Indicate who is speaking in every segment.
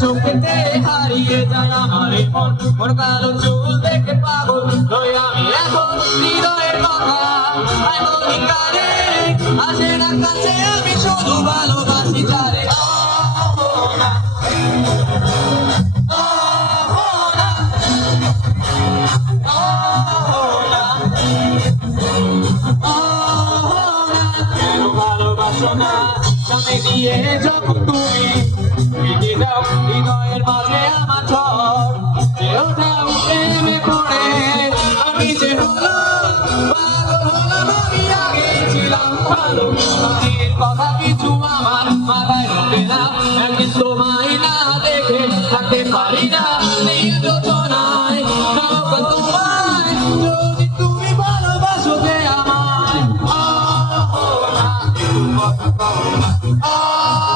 Speaker 1: চোখেতে হারিয়ে যায় আমার মন মোর কালো চুল দেখে পাগল হই আমি এখন হৃদয়ের কথা আই কারে আসে না কাছে আমি শুধু ভালোবাসি যারে ভালোবাসো না দিয়ে যখন তুমি হৃদয়ের মাঝে আমার ঝড় যে ওঠাও প্রেমে পড়ে আমি যে হলো পাগল হলাম আমি আগে ছিলাম ভালো স্বামীর কথা কিছু আমার মাথায় ঢোকে না একদিন তোমায় না দেখে থাকতে পারি না এই যোজনায় তোমায় যদি তুমি ভালোবাসো যে আমায় আহ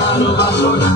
Speaker 1: ভালোবাসো না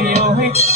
Speaker 1: Hey, oh.